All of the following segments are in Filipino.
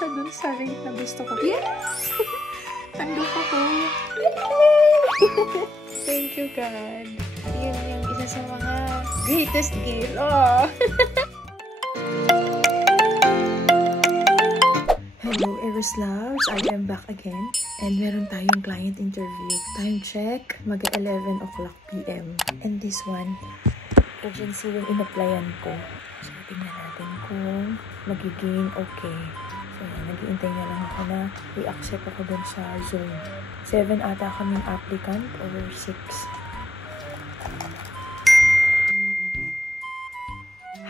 siya dun sa rate na gusto ko. Yes! Tanggap ako. Thank you, God. Yun yung isa sa mga greatest gift. Oh! Hello, Eris Loves. I am back again. And meron tayong client interview. Time check, mag-11 o'clock PM. And this one, agency yung in-applyan ko. So, tingnan natin kung magiging okay. So, nag-iintay na lang ako na i-accept ako dun sa Zoom. 7 ata kaming applicant or 6.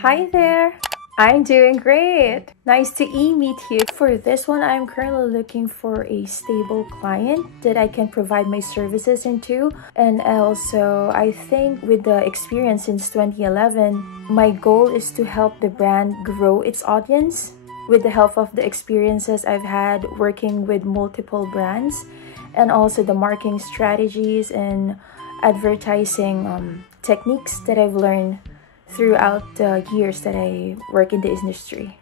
Hi there! I'm doing great! Nice to meet you. For this one, I'm currently looking for a stable client that I can provide my services into. And also, I think with the experience since 2011, my goal is to help the brand grow its audience with the help of the experiences I've had working with multiple brands, and also the marketing strategies and advertising techniques that I've learned throughout the years that I work in the industry.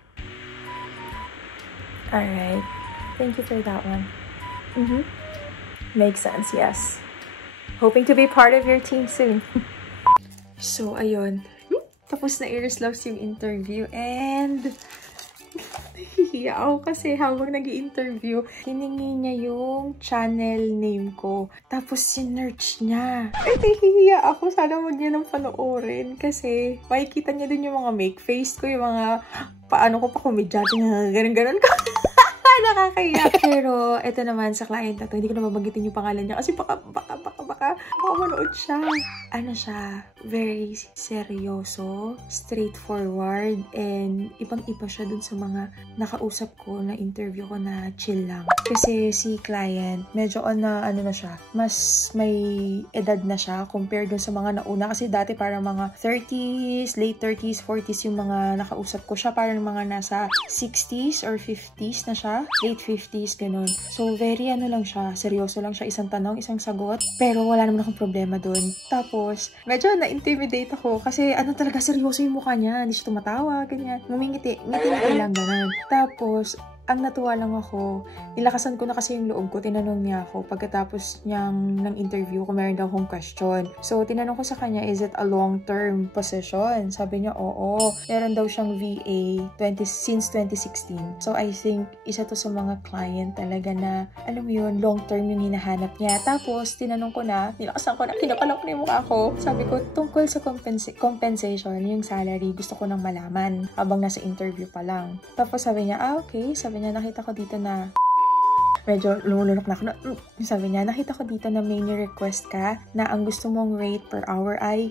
Alright, thank you for that one. Makes sense, yes. Hoping to be part of your team soon. So, ayun. Tapos na Eris Loves yung interview, and nahihiya ako kasi habang nag-i-interview, hiningi niya yung channel name ko. Tapos sinerch niya. Ay, nahihiya ako. Sana wag niya nang panoorin kasi makikita niya dun yung mga make face ko, yung mga paano ko pa kumidyate nga, ganun-ganun ko. Nakakaya. Pero, ito naman sa client na to, hindi ko na mabanggitin yung pangalan niya kasi baka manood siya. Ano siya? Very seryoso, straightforward, and ibang-iba siya dun sa mga nakausap ko na interview ko na chill lang. Kasi si client, medyo ano na siya, mas may edad na siya compared dun sa mga nauna. Kasi dati parang mga 30s, late 30s, 40s yung mga nakausap ko. Siya parang mga nasa 60s or 50s na siya. Late 50s, ganun. So, very lang siya. Seryoso lang siya. Isang tanong, isang sagot. Pero wala naman akong problema dun. Tapos, medyo na-intimidate ako kasi talaga seryoso yung mukha niya. Hindi siya tumatawa, ganyan. Ngumingiti. Ngiti lang, ganun. Tapos, ang natuwa lang ako, nilakasan ko na kasi yung loob ko, tinanong niya ako pagkatapos ng interview ko, meron daw akong question. So, tinanong ko sa kanya, is it a long-term position? Sabi niya, oo. Meron daw siyang VA since 2016. So, I think, isa to sa mga client talaga na, alam mo yun, long-term yung hinahanap niya. Tapos, tinanong ko na, nilakasan ko na, kinapalak na yung mukha ko. Sabi ko, tungkol sa compensation, yung salary, gusto ko nang malaman habang nasa interview pa lang. Tapos, sabi niya, okay. Sabi niya, nakita ko dito na medyo lumulunok na ako na, sabi niya, nakita ko dito na may ni-request ka na ang gusto mong rate per hour ay.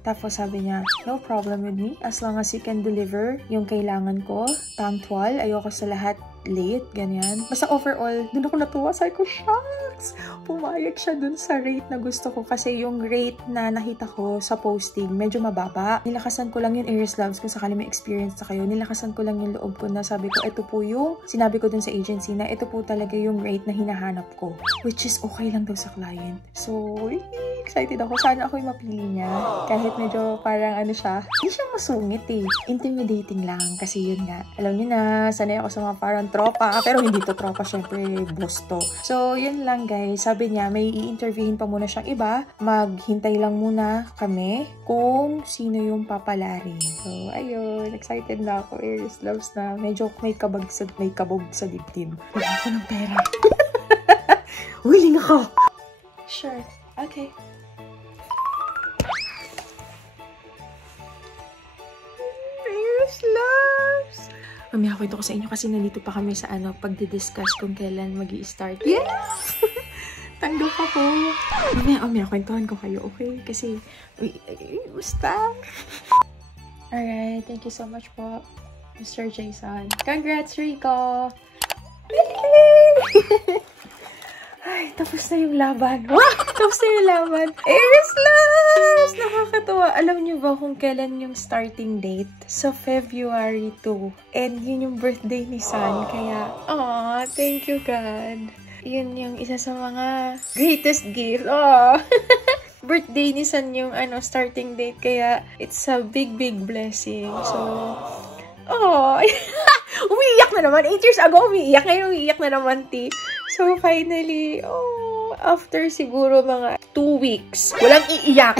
Tapos sabi niya, no problem with me as long as you can deliver yung kailangan ko, punctual, ayoko sa lahat late, ganyan. Basta overall, dun ako natuwa. Sabi ko, shucks! Pumayag siya dun sa rate na gusto ko kasi yung rate na nakita ko sa posting, medyo mababa. Nilakasan ko lang yung Eris Loves kung sakali may experience na kayo. Nilakasan ko lang yung loob ko na sabi ko, ito po yung sinabi ko dun sa agency na ito po talaga yung rate na hinahanap ko. Which is okay lang daw sa client. So, excited ako. Sana ako yung mapili niya. Kahit medyo parang siya, hindi siya masungit eh. Intimidating lang kasi yun nga. Alam niyo na, sanay ako sa mga parang tropa. Pero hindi to tropa, syempre boss to. So, yun lang guys. Sabi niya, may i-interviewin pa muna siyang iba. Maghintay lang muna kami kung sino yung papalari. So, ayun. Excited na ako. Eris Loves na medyo may kabog sa dibdib. Wala ako ng pera. Willing ako. Sure. Okay. Eris Loves! Mamaya kwento ko sa inyo kasi nandito pa kami sa pagdi-discuss kung kailan magi-start. Yes! Tanggap ako. Mamaya kwentuhan ko kayo, okay? Kasi, basta. Alright, thank you so much po, Mr. Jason. Congrats, Rico! Ay, tapos na yung laban. Wow! Tapos na yung laban. Eris Loves! Nakakatawa. Alam niyo ba kung kailan yung starting date? Sa February 2. And yun yung birthday ni San. Kaya, thank you God. Yun yung isa sa mga greatest gift. Birthday ni San yung starting date. Kaya, it's a big blessing. So, umiyak umiiyak na naman. 8 years ago, umiiyak. Ngayon, umiiyak na naman, T. So, finally, after siguro mga 2 weeks, walang iiyak.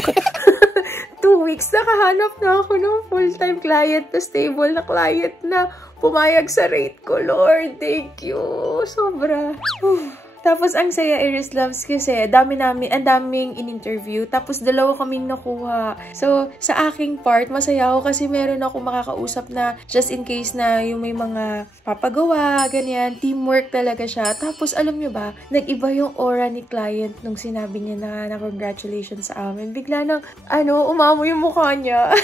2 weeks, nakahanap na ako ng full-time client na stable na client na pumayag sa rate ko. Lord, thank you. Sobra. Tapos, ang saya, Iris Loves, kasi ang daming in-interview. Tapos, 2 kaming nakuha. So, sa aking part, masaya ako kasi meron ako makakausap na just in case na yung may mga papagawa, ganyan. Teamwork talaga siya. Tapos, alam nyo ba, nag-iba yung aura ni client nung sinabi niya na congratulations sa amin. Bigla nang, umamo yung mukha niya.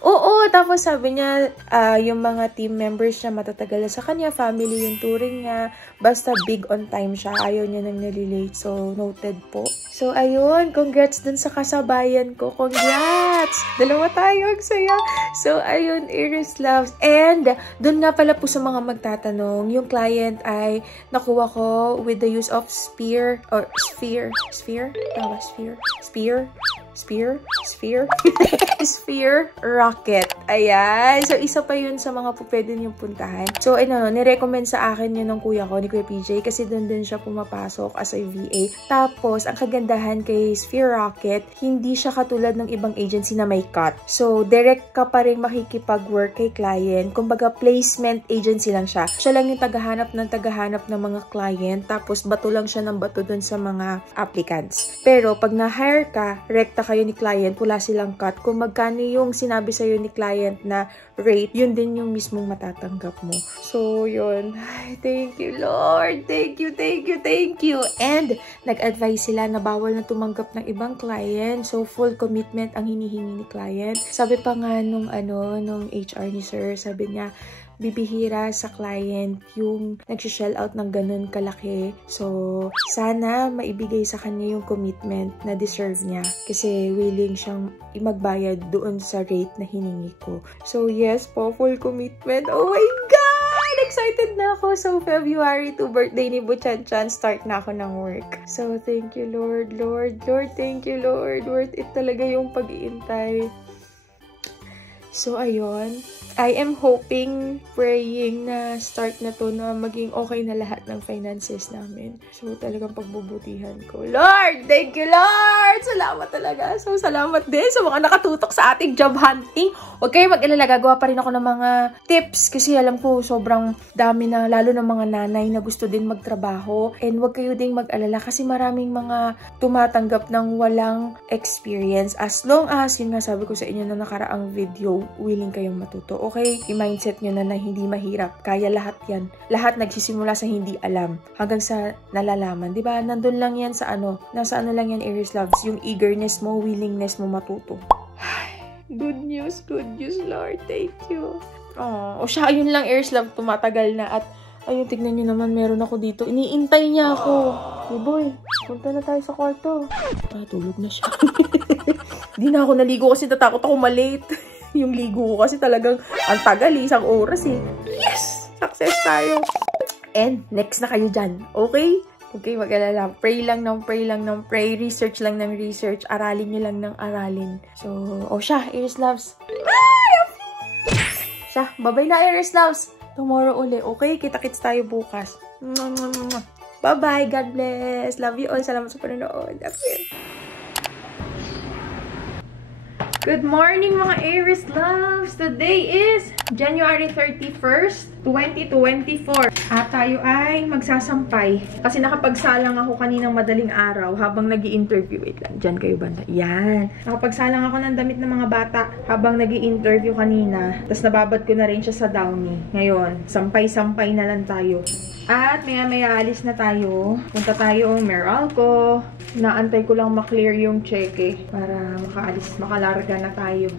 Oo, tapos sabi niya, yung mga team members niya matatagal sa kanya, family yung touring niya, basta big on time siya, ayaw niya nang nalilate, so noted po. So, ayun, congrats dun sa kasabayan ko, congrats! 2 tayo, ang saya! So, ayun, Iris Loves, and dun nga pala po sa mga magtatanong, yung client ay nakuha ko with the use of sphere rocket. Ayan. So, isa pa yun sa mga pwede niyong puntahan. So, nirecommend sa akin yun ng kuya ko, ni Kuya PJ, kasi doon din siya pumapasok as a VA. Tapos, ang kagandahan kay Sphere Rocket, hindi siya katulad ng ibang agency na may cut. So, direct ka pa rin makikipag-work kay client. Kumbaga, placement agency lang siya. Siya lang yung tagahanap ng mga client. Tapos, bato lang siya ng bato dun sa mga applicants. Pero, pag na-hire ka, rekta kayo ni client, wala silang cut. Kung magkano yung sinabi sa'yo ni client na rate, yun din yung mismong matatanggap mo. So, yun. Ay, thank you, Lord. Thank you. And, nag-advise sila na bawal na tumanggap ng ibang client. So, full commitment ang hinihingi ni client. Sabi pa nga nung HR ni sir, sabi niya, bibihira sa client yung nag-shell out ng ganun kalaki. So, sana maibigay sa kanya yung commitment na deserve niya. Kasi willing siyang magbayad doon sa rate na hiningi ko. So, yes po, full commitment. Oh my God! Excited na ako. So, February 2, birthday ni Buchanchan, start na ako ng work. So, thank you, Lord. Lord, thank you, Lord. Worth it talaga yung pag-iintay. So, ayun. I am hoping, praying na start na to na maging okay na lahat ng finances namin. So, talagang pagbubutihan ko. Lord! Thank you, Lord! Salamat talaga. So, salamat din sa mga nakatutok sa ating job hunting. Huwag kayo mag-alala. Gagawa pa rin ako ng mga tips kasi alam ko sobrang dami na, lalo ng mga nanay na gusto din magtrabaho. And huwag kayo ding mag-alala kasi maraming mga tumatanggap ng walang experience. As long as, yun nga sabi ko sa inyo na nakaraang video, willing kayong matuto. Okay, i-mindset nyo na hindi mahirap. Kaya lahat yan. Lahat nagsisimula sa hindi alam hanggang sa nalalaman. Diba? Nandun lang yan sa nasa lang yan, Iris Loves. Yung eagerness mo, willingness mo matuto. Good news, Lord. Thank you. O siya, ayun lang, Iris Love. Tumatagal na at ayun, tignan nyo naman, meron ako dito. Iniintay niya ako. Hey boy, punta na tayo sa kwarto. Tulog na siya. Di na ako naligo kasi tatakot ako malate. Yung ligo ko kasi talagang ang tagal, 1 oras eh. Yes! Success tayo. And next na kayo dyan. Okay? Okay, mag-alala. Pray lang ng pray. Research lang ng research. Aralin nyo lang ng aralin. So, siya, Iris Loves. Siya, bye-bye na, Iris Loves. Tomorrow uli. Okay? Kita-kits tayo bukas. Bye-bye. God bless. Love you all. Salamat sa panonood. Okay. Good morning mga Aries Loves! Today is January 31st, 2024. At tayo ay magsasampay. Kasi nakapagsalang ako kaninang madaling araw habang nag-i-interview. Wait lang, dyan kayo banda. Yan. Nakapagsalang ako ng damit ng mga bata habang nag-i-interview kanina. Tapos nababad ko na rin siya sa Downy. Ngayon, sampay-sampay na lang tayo. At maya-maya alis na tayo. Punta tayo Meralco. Naantay ko lang maklear yung cheque para makaalis, makalarga na tayo.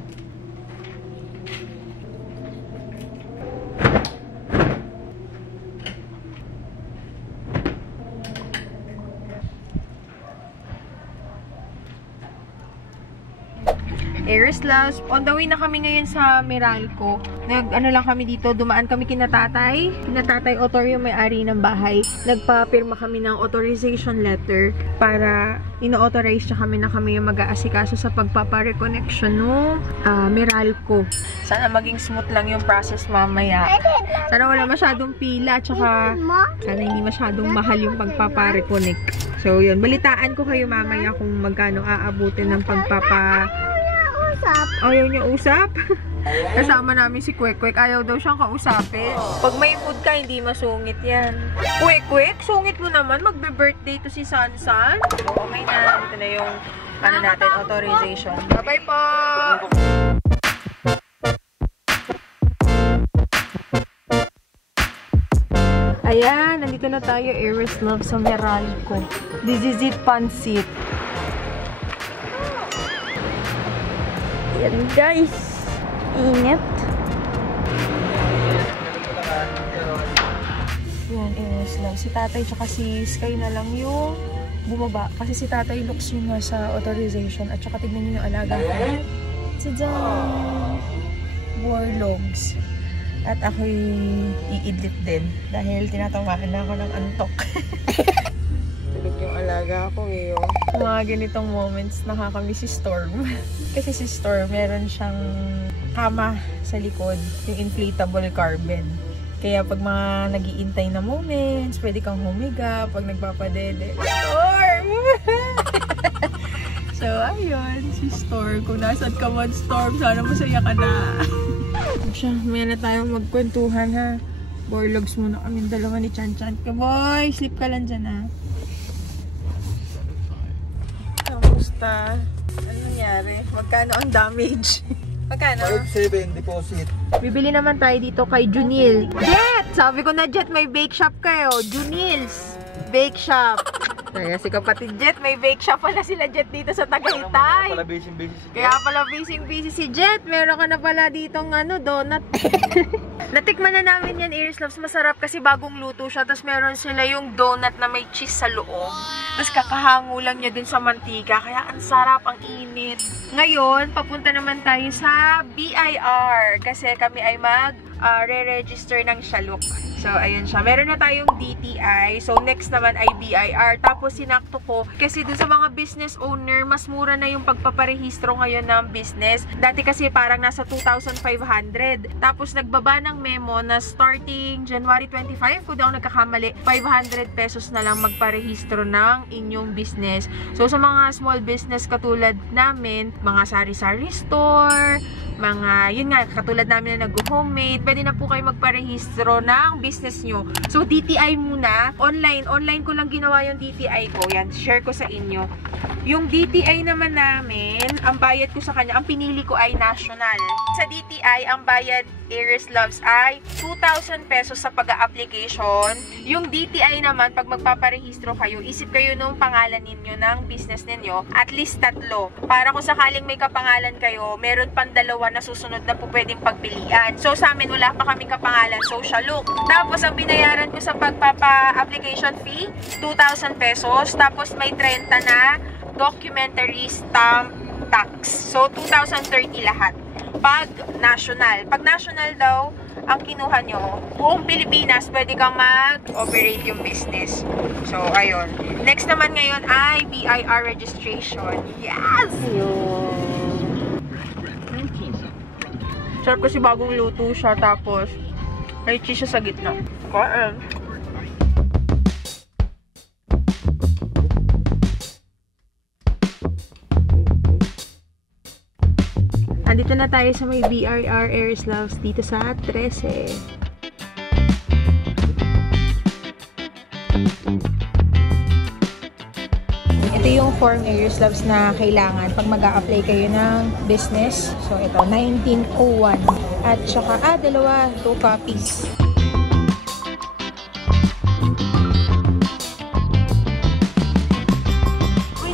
Aries Loves. On the way na kami ngayon sa Meralco. Ano lang kami dito, dumaan kami kina tatay. Kina tatay Otorio, may-ari ng bahay. Nagpapirma kami ng authorization letter para ino-authorize siya kami na kami yung mag-aasikaso sa pagpapareconnection no Meralco. Sana maging smooth lang yung process mamaya. Sana wala masyadong pila, tsaka sana hindi masyadong mahal yung pagpapareconnect. So yun, balitaan ko kayo mamaya kung magkano aabutin ng Ayaw niya usap? Kasama namin si Kwek-Kwek. Ayaw daw siyang kausapin. Pag may food ka, hindi masungit yan. Kwek-Kwek, sungit mo naman. Magbe-birthday to si Sansan. So, okay na. Ito na yung natin, authorization. Bye-bye po! Ayan, nandito na tayo. Aries Loves sa Meralco. This is it, Pansit. Yan guys, init. Yan, Aries Loves. Si tatay tsaka si Sky na lang yung bumaba. Kasi si tatay looks yun nga sa authorization. At tsaka tignan nyo yung alaga ko. Tadaan! Warlogs. At ako'y iidlit din. Dahil tinatamaan na ako ng antok. Tulog yung alaga ko ngayon. Mga ganitong moments, nakakamiss si Storm. Kasi si Storm, meron siyang kama sa likod. Yung inflatable carbon. Kaya pag mga nag-iintay na moments, pwede kang humiga pag nagpapadede. Storm! So, ayun, si Storm. Kung nasan ka man, Storm, sana masaya ka na. Siya, may na tayong magkwentuhan ha. Borlogs muna kami dalawa ni Chan Chan. Kaboy, sleep ka lang dyan ha. Kamusta? Ano nangyari? Magkano ang damage? Magkano? 5,700 deposit. Bibili naman tayo dito kay Junil. Jet! Sabi ko na Jet, may bake shop kayo. Junil's Bake Shop. Kaya si kapatid Jet, may bake shop pala sila Jet dito sa Tagaytay. Kaya pala busy si Jet. Meron ka na pala ditong donut. Natikman na namin yan, Aries Loves. Masarap kasi bagong luto siya. Tapos meron sila yung donut na may cheese sa loob. Tapos kakahango lang niya dun sa mantika. Kaya ang sarap, ang init. Ngayon, papunta naman tayo sa BIR. Kasi kami ay re-register ng Shaluk. So, ayun siya. Meron na tayong DTI. So, next naman ay BIR. Tapos, sinakto ko. Kasi dun sa mga business owner, mas mura na yung pagpaparehistro ngayon ng business. Dati kasi parang nasa 2,500. Tapos, nagbaba ng memo na starting January 25, kung di ako nagkakamali, 500 pesos na lang magparehistro ng inyong business. So, sa mga small business katulad namin, mga sari-sari store, mga, yun nga, katulad namin na nag-homemade, pwede na po kayo magparehistro ng business nyo. So, DTI muna. Online ko lang ginawa yung DTI ko. Yan, share ko sa inyo. Yung DTI naman namin, ang bayad ko sa kanya, ang pinili ko ay national. Sa DTI, ang bayad Aries Loves ay 2,000 pesos sa pag-a-application. Yung DTI naman, pag magpaparehistro kayo, isip kayo nung pangalan ninyo ng business ninyo, at least 3. Para kung sakaling may kapangalan kayo, meron pang 2 na susunod na po pwedeng pagpilian. So, sa amin, wala pa kaming kapangalan. So, Shaluk. Tapos, ang binayaran ko sa pagpapa-application fee, 2,000 pesos. Tapos, may 30 na documentary stamp tax. So, 2,030 lahat. Pag national. Pag national daw, ang kinuha nyo, buong Pilipinas, pwede kang mag-operate yung business. So, ayun. Next naman ngayon ay BIR registration. Yes! Sarap kasi bagong luto siya, tapos may cheese siya sa gitna. Kain. Andito na tayo sa may BIR Aries Loves dito sa 13. Ito yung form Aries Loves na kailangan pag mag-a-apply kayo ng business. So, ito, 1901. At saka, 2 copies.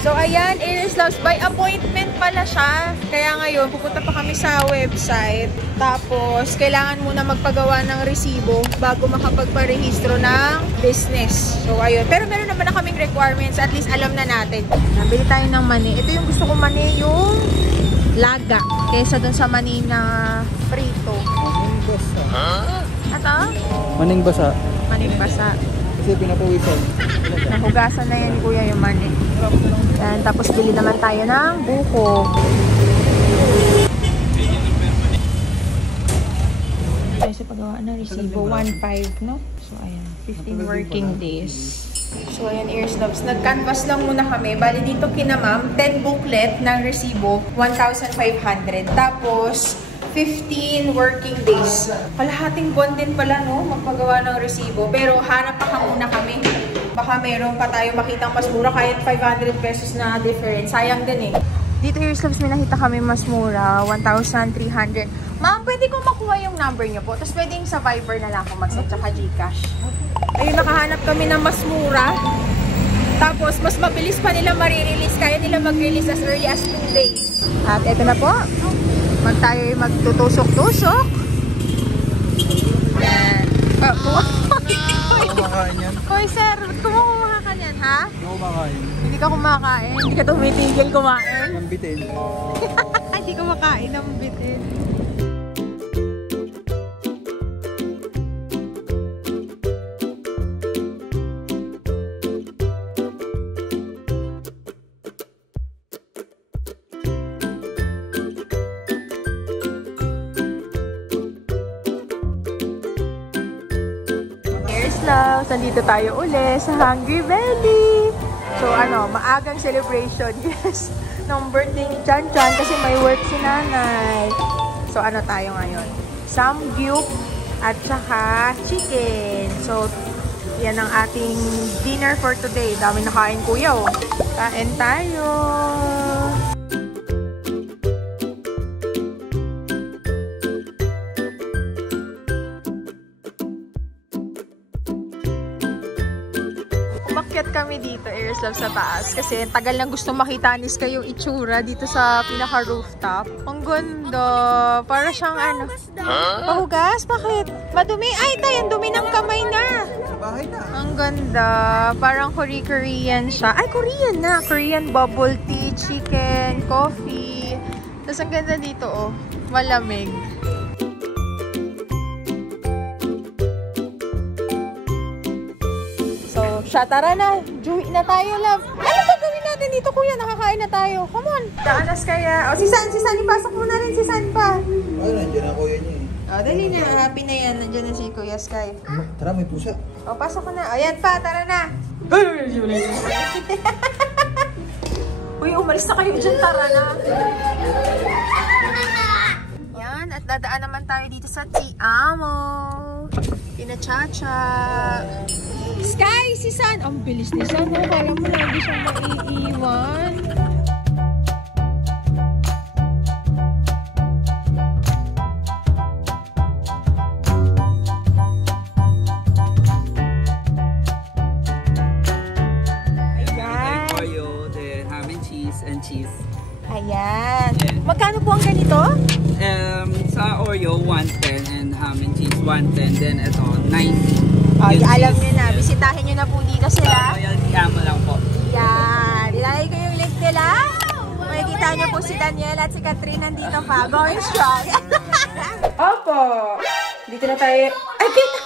So, ayan, Aries Loves, by appointment pala siya. Kaya ngayon, pupunta pa kami sa website. Tapos, kailangan muna magpagawa ng resibo bago makapagparehistro ng business. So, ayun. Pero meron naman na kaming requirements. At least, alam na natin. Nabili tayo ng mani. Ito yung gusto kong mani, yung laga kaysa dun sa manina prito. Maning basa. Ato? Maning basa. Maning basa. Kasi pinapawisan. Nahugasan na yan ni Kuya yung mani. Yan, tapos bili naman tayo ng buko. Tayo sa paggawa na resibo, 1.5, no? So, ayan, 15 working days. So, ayan, ears loves. Nag-canvas lang muna kami. Bali dito kina ma'am, 10 booklet ng resibo, 1,500. Tapos, 15 working days. Kalahating buwan din pala, no? Magpagawa ng resibo. Pero, hanap pa muna kami. Baka meron pa tayo makitang mas mura kahit 500 pesos na difference. Sayang din eh. Dito, ears loves, may nakita kami mas mura, 1,300. Ma'am, pwede kong makuha yung number niyo po. Tapos pwedeng sa Viber na lang ako mag-send tsaka Gcash. Ayun, nakahanap kami ng mas mura. Tapos, mas mabilis pa nila marirelease. Kaya nila mag-release as early as 2 days. At eto na po. Tayo magtutusok-tusok. Ayan. Kumakain yan. Hoy, sir. Ba't kumukuha ka niyan, ha? Hindi kumakain. Hindi ka kumakain. Hindi ka tumitigil kumain. Nambitin. Hindi kumakain ng bitin. Loves, nandito tayo uli sa Hungry Belly. So ano, maagang celebration, yes, ng birthday ni Chan Chan kasi may work si nanay. So ano tayo ngayon? Samgyup at saka chicken. So yan ang ating dinner for today. Dami nakain kuya oh. Kain tayo. Umakyat kami dito, Ears Love, sa taas. Kasi tagal lang gusto makita ni Sky yung itsura dito sa pinaka-rooftop. Ang ganda. Para siyang ano. Pahugas? Bakit? Madumi? Ay, tayo, ang dumi ng kamay na. Bahay na. Ang ganda. Parang Korean siya. Ay, Korean na. Korean bubble tea, chicken, coffee. Tapos ang ganda dito, oh. Malamig. Siya, tara na. Juwi na tayo, love. Ano ba gawin natin dito, kuya? Nakakain na tayo. Come on. Daanas kaya. O, si San, ipasok mo na rin si San pa. Ay, nandiyan na kuya niya eh. O, dali na. Happy na yan. Nandiyan na si Kuya Sky. Tara, may pusa. O, pasok ko na. O, yan pa. Tara na. Uy, umalis na kayo dyan. Tara na. Yan. At dadaan naman tayo dito sa Tiamo. Pinachacha. Sky, si San. Ang bilis ni San. Kala mo lagi siyang maiiwan. Ayan. For you, the ham and cheese. Ayan. Yeah. Magkano po ang ganito? Sa Oreo, 110 and ham and cheese, 110. Then ito, 90. Oh, Yung alam cheese, nyo na. yes. Bisitahin nyo na po dito sila. Royalty Amo lang po. Yan. Ilalagay ko yung link nila. Makikita nyo po si Daniel at si Catherine nandito pa. Going strong. Opo. Dito na tayo. Ay, kita.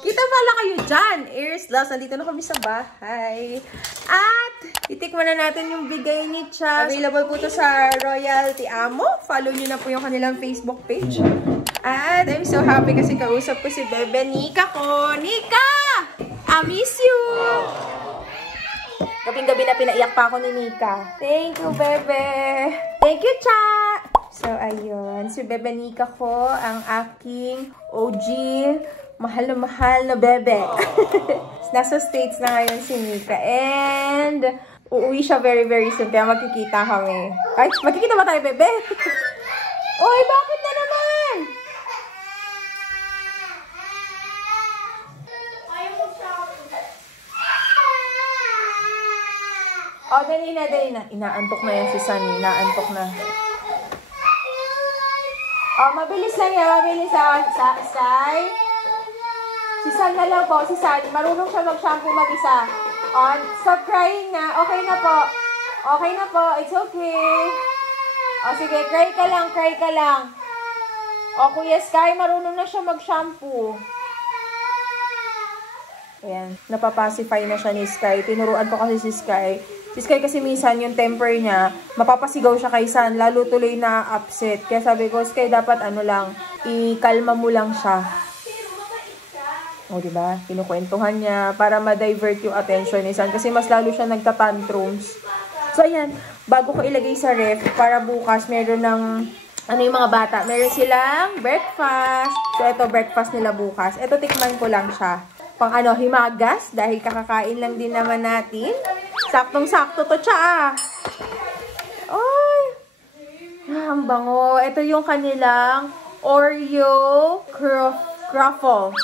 Kita pala kayo dyan. Ears Loves. Nandito na kami sa bahay. At itikman na natin yung bigay ni Cha. Available po to sa Royalty Amo. Follow nyo na po yung kanilang Facebook page. At I'm so happy kasi kausap ko si Bebe Nika ko. Nika! I miss you! Gabing-gabi na pinaiyak pa ako ni Nika. Thank you, Bebe! Thank you, Cha! So, ayun. Si Bebe Nika ko, ang aking OG, mahal na mahal na bebe. Nasa States na ngayon si Nika. And, uuwi siya very, very soon. Kaya magkikita kami. Ay, magkikita ba tayo, Bebe? Oy, bakit na naman? Oh, dali na. Inaantok na yan si Sunny. Inaantok na. Oh, mabilis lang yan. Mabilis lang. Say. Si Sun na lang po. Si Sun. Marunong siya mag-shampoo mag-isa. On. Stop crying na. Okay na po. Okay na po. It's okay. O, sige, cry ka lang, cry ka lang. O, Kuya Sky, marunong na siya mag-shampoo. Ayan, napapacify na siya ni Sky. Tinuruan ko kasi si Sky. Si Sky kasi minsan yung temper niya, mapapasigaw siya kay San, lalo tuloy na upset. Kaya sabi ko, Sky, dapat ano lang, ikalma mo lang siya. O, diba? Pinukwentuhan niya para ma-divert yung attention ni San. Kasi mas lalo siya nagtatantrums. So, ayan, bago ko ilagay sa ref, para bukas meron ng, ano yung mga bata, meron silang breakfast. So, ito, breakfast nila bukas. Ito, tikman ko lang siya. Pang ano, himagas, dahil kakakain lang din naman natin. Saktong-sakto to siya. Ay! Ang bango. Ito yung kanilang Oreo Croffle.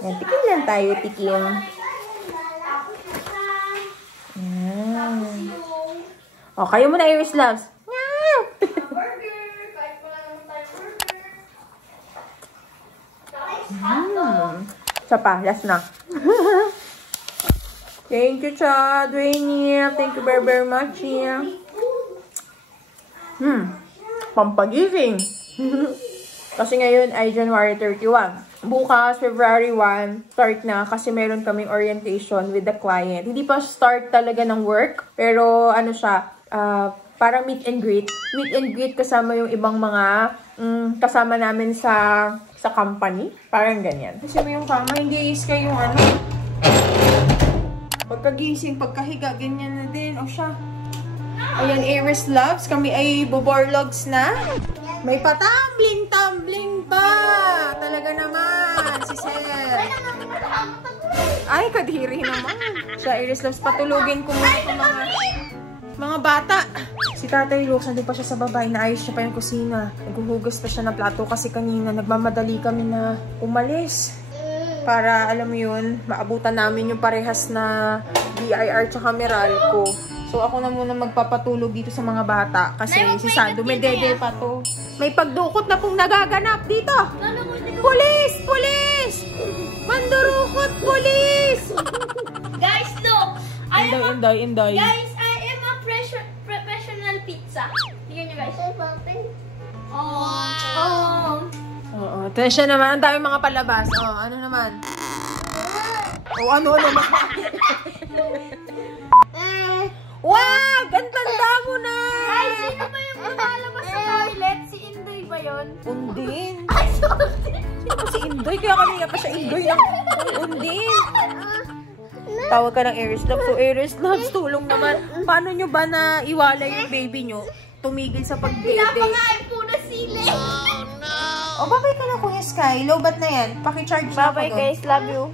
Yan, tikim lang tayo, tikim. Yan. O, kayo muna, Iris Loves. Isa pa, last na. Thank you, Chad, Dwayne. Thank you very, very much. Pampagising. Kasi ngayon ay January 31. Bukas, February 1, start na kasi meron kaming orientation with the client. Hindi pa start talaga ng work, pero ano siya, parang meet and greet. Meet and greet kasama yung ibang mga kasama namin sa company. Parang ganyan. Kasi mo yung kama, hindi is kayo yung ano. Pagkagising, pagkahiga, ganyan na din. O siya. Ayan, Iris Loves. Kami ay buborlogs na. May patambling-tambling pa. Talaga naman. Si Sel. Ay, kadiri naman. Siya, Iris Loves. Patulugin ko muna itong mga bata. Si Tatay Luke, nandun pa siya sa baba. Inaayos siya pa yung kusina. Naghuhugas pa siya ng plato kasi kanina nagmamadali kami na umalis. Para, alam mo yun, maabutan namin yung parehas na BIR tsaka Meralco. So, ako na muna magpapatulog dito sa mga bata. Kasi si Sando, may dede pa to. May pagdukot na pong nagaganap dito. Pulis! Pulis! Mandurukot! Pulis! Guys, look! Inday. Guys, I am a professional pizza. Tingnan nyo, guys. Oh. Oo. Tesya naman. Ang dami mga palabas. Oh, ano naman? Oh, ano naman? Wow! Ganda mo na! Ay, sino ba yung lumalabas sa toilet? Si Indoy ba yun? Undin. Ay, sorry! Si Indoy. Kaya kanina pa siya Indoy ng Undin. Tawag ka ng Iris Loves. So, Iris Loves, tulong naman. Paano nyo ba na iwala yung baby nyo? Tumigil sa pag-date. Pinapangain po na sili. O, babay ka na, Kuya Sky. Low-bat na yan. Paki-charge na ako doon. Bye-bye, guys. Love you.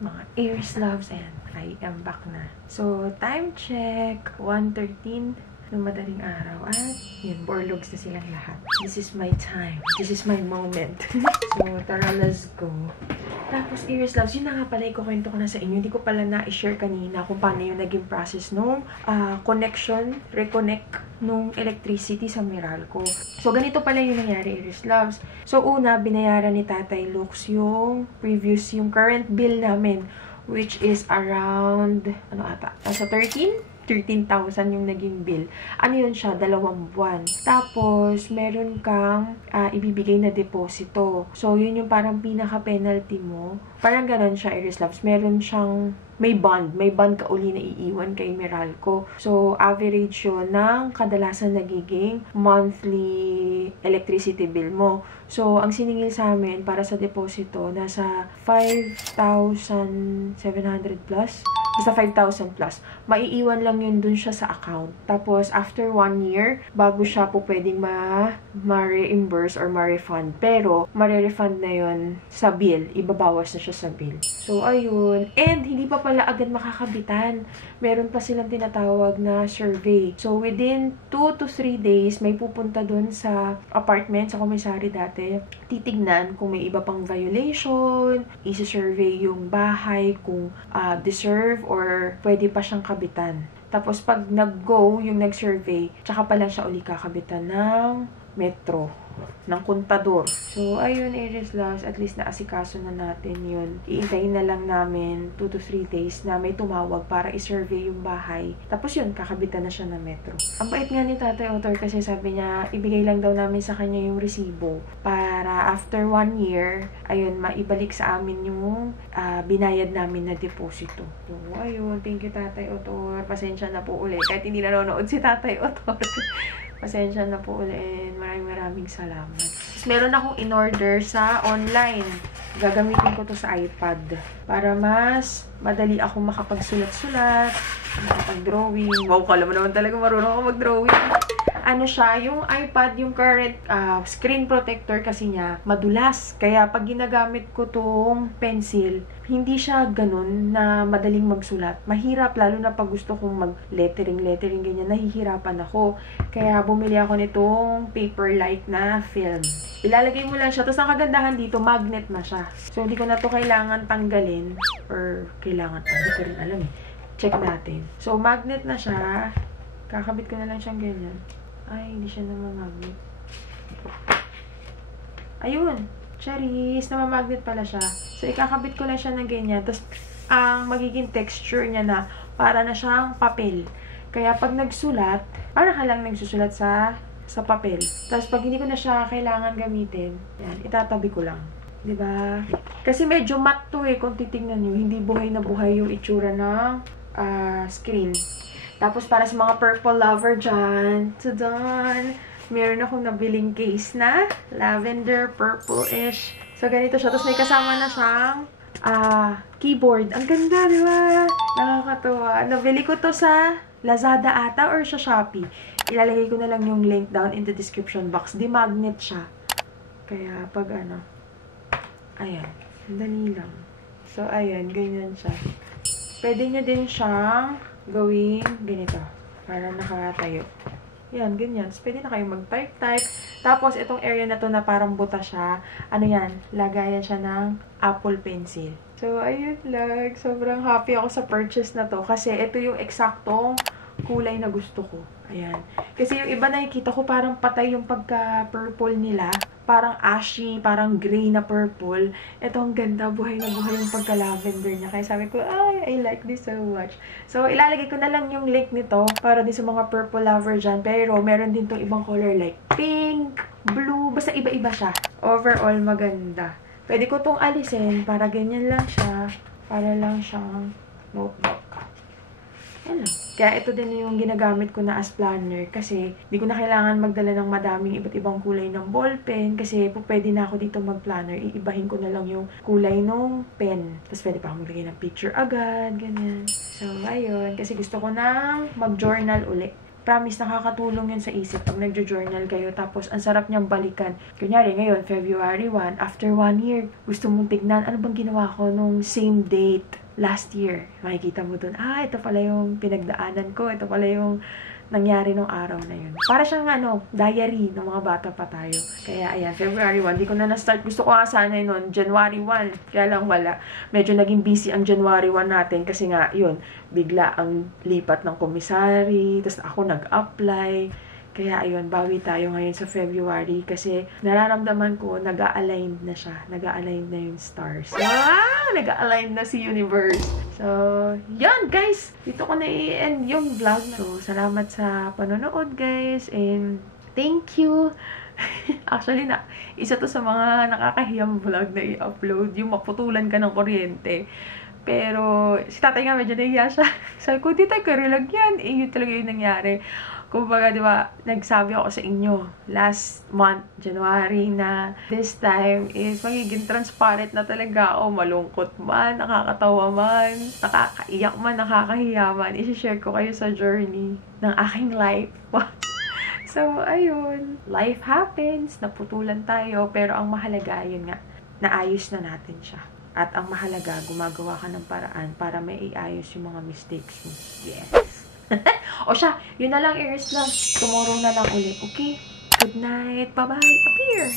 Mga Iris Loves and I am back na. So, time check. 1:13 ng madaling araw. At yun, borlogs na silang lahat. This is my time. This is my moment. So, tara, let's go. Tapos, Iris Loves, yun na nga pala, ikukwento ko na sa inyo. Hindi ko pala na-share kanina kung paano yung naging process nung connection, reconnect nung electricity sa Meralco. So, ganito pala yung nangyari, Iris Loves. So, una, binayaran ni Tatay Lux yung current bill namin, which is around, nasa 13,000 yung naging bill. Ano yun siya? 2 buwan. Tapos, meron kang ibibigay na deposito. So, yun yung parang pinaka-penalty mo. Parang ganon siya, Iris Loves. Meron siyang, may bond ka uli na iiwan kay Meralco. So, average yun ng kadalasan nagiging monthly electricity bill mo. So, ang siningil sa amin para sa deposito, nasa 5,700 plus. Basta 5,000 plus. Maiiwan lang yun dun siya sa account. Tapos, after 1 year, bago siya po pwedeng ma-reimburse or ma-refund. Pero, ma-refund na yun sa bill. Ibabawas na siya sa bill. So, ayun. And, hindi pa pala agad makakabitan. Meron pa silang tinatawag na survey. So, within 2 to 3 days, may pupunta dun sa apartment, sa commissary dati. Titignan kung may iba pang violation. Isi-survey yung bahay kung deserve or pwede pa siyang kabitan. Tapos, pag nag-go yung nag-survey, tsaka pala siya uli kakabitan ng metro ng kontador. So, ayun, Aries Loves, at least naasikaso na natin yun. Iintayin na lang namin 2 to 3 days na may tumawag para i-survey yung bahay. Tapos yun, kakabitan na siya ng metro. Ang bait nga ni Tatay Otor kasi sabi niya, ibigay lang daw namin sa kanya yung resibo para after 1 year, ayun, maibalik sa amin yung binayad namin na deposito. So, ayun, thank you Tatay Otor. Pasensya na po ulit. Kahit hindi nanonood si Tatay Otor. Pasensya na po ulit. Maraming salamat. Tapos, meron akong in-order sa online. Gagamitin ko to sa iPad. Para mas madali ako makapagsulat-sulat, makapag-drawing. Wow, kala mo naman talaga marunong ako mag-drawing. Ano siya, yung iPad, yung current screen protector kasi niya, madulas. Kaya pag ginagamit ko tong pencil, hindi siya ganun na madaling magsulat. Mahirap, lalo na pag gusto kong mag-lettering, ganyan, nahihirapan ako. Kaya bumili ako nitong paper-like na film. Ilalagay mo lang siya. Tapos ang kagandahan dito, magnet na siya. So, hindi ko na to kailangan tanggalin. Or kailangan, hindi ko rin alam eh. Check natin. So, magnet na siya. Kakabit ko na lang siyang ganyan. Ay, hindi siya namamagnet. Ayun. Charis, namamagnet pala siya. So, ikakabit ko lang siya ng ganyan. Tapos, ang magiging texture niya na para na siyang papel. Kaya, pag nagsulat, parang ka lang nagsusulat sa papel. Tapos, pag hindi ko na siya kailangan gamitin, yan, itatabi ko lang. Diba? Kasi medyo matte to eh, kung titignan nyo. Hindi buhay na buhay yung itsura ng screen. Tapos, para sa mga purple lover dyan, tadan! Meron akong nabiling case na lavender, purple-ish. So, ganito siya. Tapos, may kasama na siyang keyboard. Ang ganda, di ba? Nakakatuwa. Nabili ko to sa Lazada ata or sa Shopee. Ilalagay ko na lang yung link down in the description box. Di magnet siya. Kaya, pag ano, ayan. Dali lang. So, ayan. Ganyan siya. Pwede nyo din siyang gawing ganito. Para nakatayo. Yan, ganyan. So, pwede na kayo mag-type-type. Tapos, itong area na to na parang buta siya. Ano yan? Lagayan siya ng Apple Pencil. So, ayun lang. Sobrang happy ako sa purchase na to. Kasi, ito yung eksaktong kulay na gusto ko. Ayan. Kasi yung iba nakikita ko parang patay yung pagka-purple nila. Parang ashy, parang gray na purple. Ito ang ganda, buhay na buhay yung pagka-lavender niya. Kaya sabi ko, ay, I like this so much. So, ilalagay ko na lang yung link nito para din sa mga purple lover dyan. Pero, meron din tong ibang color like pink, blue, basta iba-iba siya. Overall, maganda. Pwede ko tong alisin para ganyan lang siya. Para lang siyang notebook. Yan lang. Kaya ito din yung ginagamit ko na as planner kasi di ko na kailangan magdala ng madaming iba't ibang kulay ng ballpen kasi pwede na ako dito mag-planner. Iibahin ko na lang yung kulay ng pen. Tapos pwede pa akong maglagay ng picture agad, ganyan. So, ayun. Kasi gusto ko na mag-journal ulit. Promise, nakakatulong yun sa isip pag nagjo-journal kayo. Tapos, ang sarap niyang balikan. Kunyari, ngayon, February 1, after 1 year, gusto mong tignan, ano bang ginawa ko nung same date last year? Makikita mo dun, ito pala yung pinagdaanan ko. Ito pala yung nangyari nung araw na yun. Para siyang, diary ng mga bata pa tayo. Kaya, ayan, February 1, di ko na na-start. Gusto ko nga sana yun, January 1. Kaya lang wala. Medyo naging busy ang January 1 natin kasi nga, yun, bigla ang lipat ng komisary, tapos ako nag-apply. Kaya, ayun, bawi tayo ngayon sa February kasi nararamdaman ko, nag-a-align na siya. Nag-a-align na yung stars. Nag-a-align na si universe. So, yan, guys. Dito ko na i-end yung vlog. So, salamat sa panonood, guys. And, thank you. Actually, isa to sa mga nakakahiyang vlog na i-upload. Yung maputulan ka ng kuryente. Pero, si tatay nga medyo nahiya siya. Sabi ko, di tayo karilag yan. Yun talaga yung nangyari. Kumbaga, di ba, nagsabi ako sa inyo last month, January, na this time is magiging transparent na talaga ako. Malungkot man, nakakatawa man, nakakaiyak man, nakakahiya man. I-share ko kayo sa journey ng aking life. So, ayun. Life happens, naputulan tayo, pero ang mahalaga, yun nga, naayos na natin siya. At ang mahalaga, gumagawa ka ng paraan para may iayos yung mga mistakes mo. Yes. O siya, yun na lang, Aries Loves. Tomorrow na lang ulit, okay? Good night. Bye-bye. Appear!